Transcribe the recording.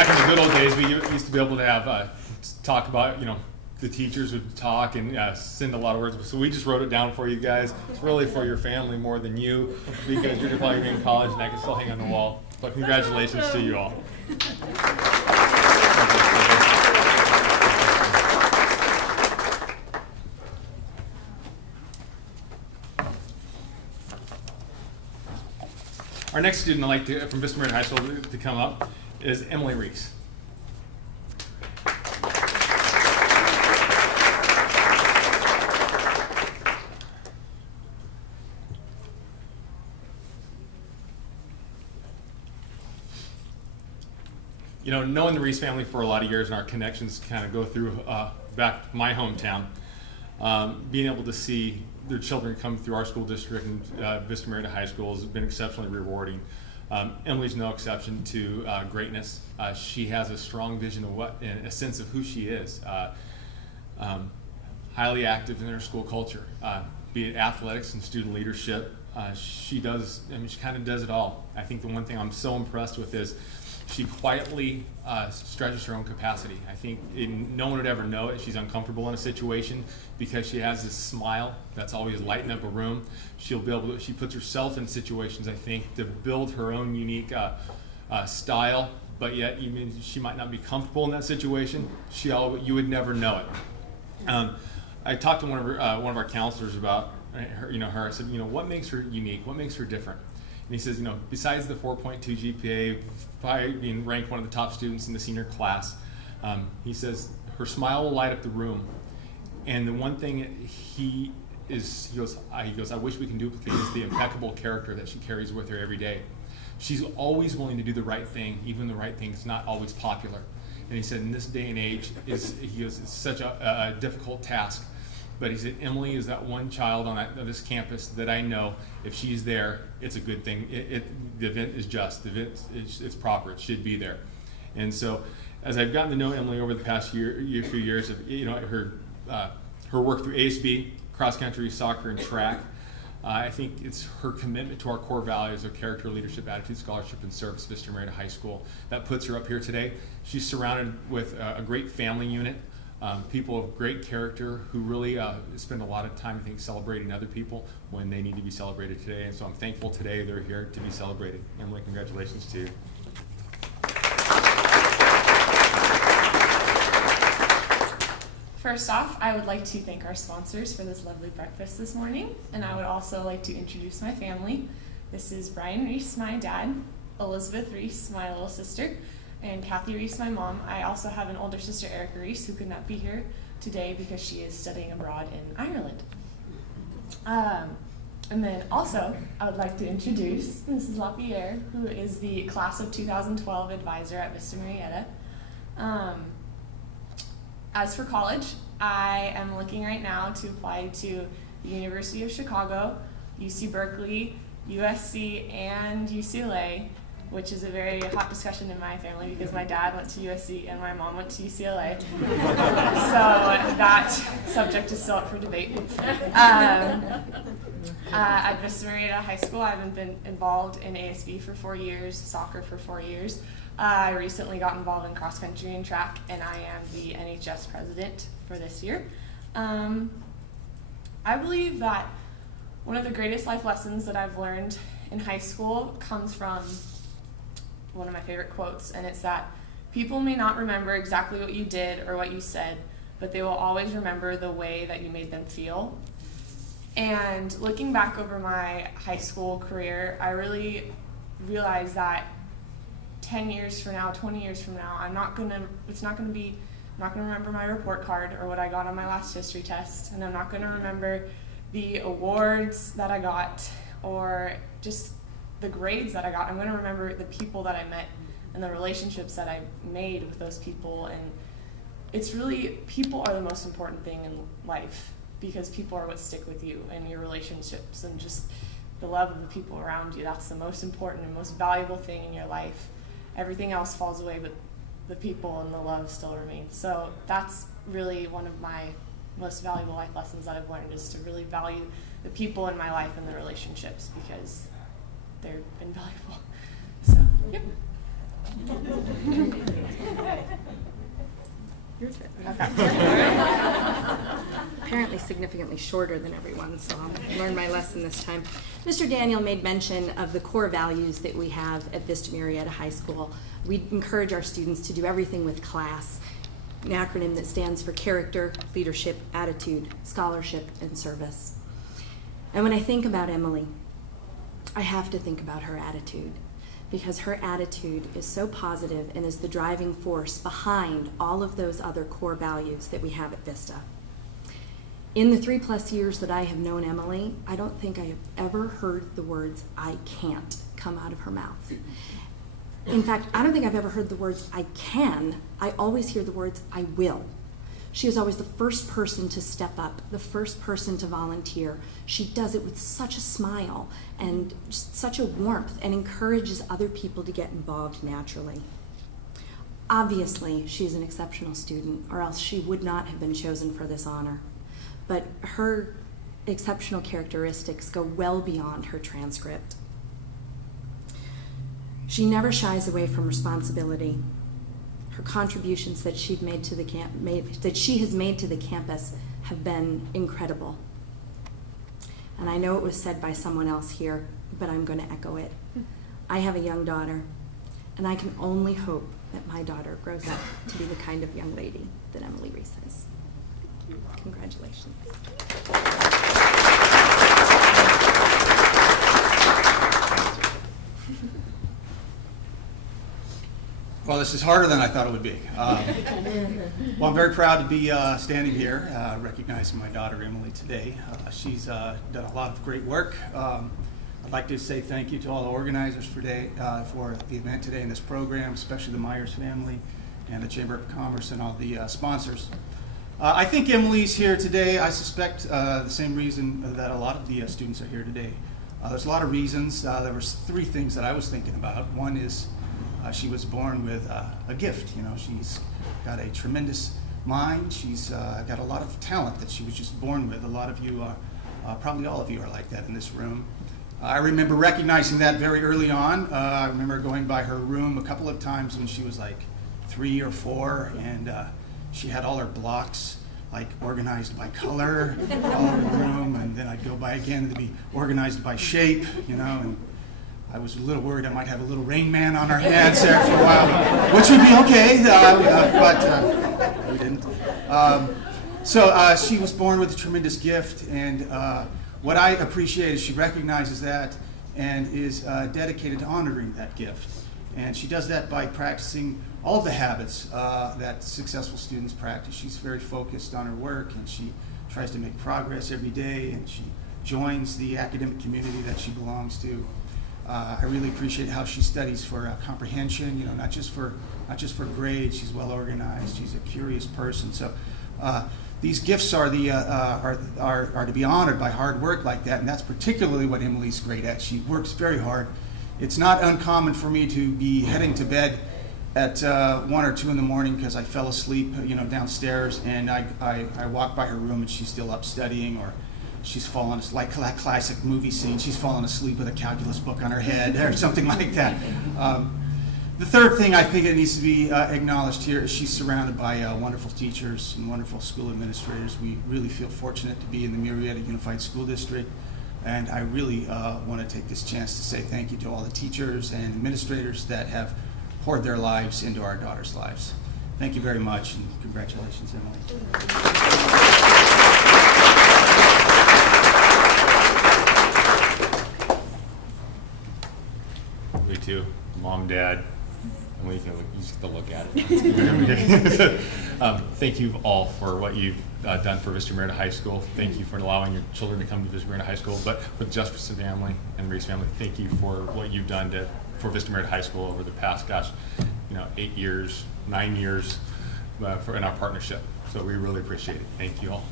back in the good old days, we used to be able to have talk about, the teachers would talk and send a lot of words. So we just wrote it down for you guys. It's really for your family more than you, because you're probably in college and I can still hang on the wall. But congratulations to you all. Our next student I'd like to, from Vista Merida High School to come up is Emiley Reece. Knowing the Reece family for a lot of years and our connections kind of go through back to my hometown, being able to see their children come through our school district and Vista Merida High School has been exceptionally rewarding. Emiley's no exception to greatness. She has a strong vision of and a sense of who she is. Highly active in her school culture, be it athletics and student leadership. She kind of does it all. I think the one thing I'm so impressed with is she quietly stretches her own capacity. I think no one would ever know it. She's uncomfortable in a situation because she has this smile that's always lighting up a room. She puts herself in situations, I think, to build her own unique style, but yet even she might not be comfortable in that situation. You would never know it. I talked to one of our counselors about her. I said, what makes her unique? What makes her different? And he says, besides the 4.2 GPA, probably being ranked one of the top students in the senior class, he says her smile will light up the room. And the one thing he goes, I wish we can duplicate is the impeccable character that she carries with her every day. She's always willing to do the right thing, even the right thing is not always popular. And he said, in this day and age, it's such a difficult task. But he said, Emiley is that one child on this campus that I know if she's there, it's a good thing. The event is just. The event it's proper. It should be there. And so, as I've gotten to know Emiley over the past few years, of her work through ASB, cross country, soccer, and track, I think it's her commitment to our core values of character, leadership, attitude, scholarship, and service, Vista Merida High School, that puts her up here today. She's surrounded with a great family unit. People of great character who really spend a lot of time, I think, celebrating other people when they need to be celebrated today. And so I'm thankful today they're here to be celebrated. Emiley, congratulations to you. First off, I would like to thank our sponsors for this lovely breakfast this morning. And I would also like to introduce my family. This is Brian Reece, my dad, Elizabeth Reece, my little sister, and Kathy Reece, my mom. I also have an older sister, Erica Reece, who could not be here today because she is studying abroad in Ireland. And then also, I would like to introduce Mrs. LaPierre, who is the class of 2012 advisor at Vista Merida. As for college, I am looking right now to apply to the University of Chicago, UC Berkeley, USC, and UCLA, which is a very hot discussion in my family because my dad went to USC and my mom went to UCLA. So that subject is still up for debate. At Vista Merida High School, I've been involved in ASB for 4 years, soccer for 4 years. I recently got involved in cross country and track, and I am the NHS president for this year. I believe that one of the greatest life lessons that I've learned in high school comes from one of my favorite quotes, and it's that people may not remember exactly what you did or what you said, but they will always remember the way that you made them feel. And looking back over my high school career, I really realized that 10 years from now, 20 years from now, I'm not gonna remember my report card or what I got on my last history test, and I'm not gonna remember the awards that I got or just the grades that I got. I'm gonna remember the people that I met and the relationships that I made with those people. And it's really, people are the most important thing in life, because people are what stick with you, and your relationships and just the love of the people around you. That's the most important and most valuable thing in your life. Everything else falls away, but the people and the love still remains. So that's really one of my most valuable life lessons that I've learned, is to really value the people in my life and the relationships, because they're invaluable. So, yep. significantly shorter than everyone, so I'll learn my lesson this time. Mr. Daniel made mention of the core values that we have at Vista Marietta High School. We encourage our students to do everything with class, an acronym that stands for character, leadership, attitude, scholarship, and service. And when I think about Emily, I have to think about her attitude, because her attitude is so positive and is the driving force behind all of those other core values that we have at Vista. In the 3+ years that I have known Emily, I don't think I have ever heard the words "I can't" come out of her mouth. In fact, I don't think I've ever heard the words "I can." I always hear the words "I will." She is always the first person to step up, the first person to volunteer. She does it with such a smile and such a warmth, and encourages other people to get involved naturally. Obviously, she is an exceptional student, or else she would not have been chosen for this honor. But her exceptional characteristics go well beyond her transcript. She never shies away from responsibility. Her contributions that she has made to the campus have been incredible. And I know it was said by someone else here, but I'm going to echo it. I have a young daughter, and I can only hope that my daughter grows up to be the kind of young lady that Emiley Reece is. Congratulations. Well, this is harder than I thought it would be. Well, I'm very proud to be standing here recognizing my daughter Emily today. She's done a lot of great work. I'd like to say thank you to all the organizers for the event today and this program, especially the Myers family and the Chamber of Commerce and all the sponsors. I think Emily's here today, I suspect, the same reason that a lot of the students are here today. There's a lot of reasons. There was 3 things that I was thinking about. One is she was born with a gift. You know, she's got a tremendous mind. She's got a lot of talent that she was just born with. A lot of you, probably all of you, are like that in this room. I remember recognizing that very early on. I remember going by her room a couple of times when she was like 3 or 4, and she had all her blocks like organized by color all over the room, and then I'd go by again to be organized by shape, you know, and I was a little worried I might have a little Rain Man on our hands there for a while, which would be okay, but we didn't. So she was born with a tremendous gift, and what I appreciate is she recognizes that and is dedicated to honoring that gift. And she does that by practicing all of the habits that successful students practice. She's very focused on her work, and she tries to make progress every day, and she joins the academic community that she belongs to. I really appreciate how she studies for comprehension, you know, not just for grades. She's well organized. She's a curious person. So these gifts are to be honored by hard work like that, and that's particularly what Emily's great at. She works very hard. It's not uncommon for me to be heading to bed at 1 or 2 in the morning because I fell asleep, you know, downstairs, and I walk by her room and she's still up studying, or she's fallen, like that classic movie scene, she's fallen asleep with a calculus book on her head or something like that. The third thing I think it needs to be acknowledged here is she's surrounded by wonderful teachers and wonderful school administrators. We really feel fortunate to be in the Marietta Unified School District, and I really want to take this chance to say thank you to all the teachers and administrators that have poured their lives into our daughters' lives. Thank you very much, and congratulations, Emily. Me too, Mom, Dad, and we can just look at it. Thank you all for what you've done for Vista Marietta High School. Thank you for allowing your children to come to Vista Marietta High School. But with Justice family and Reece family, thank you for what you've done for Vista Marietta High School over the past, 8 years, 9 years in our partnership. So we really appreciate it. Thank you all.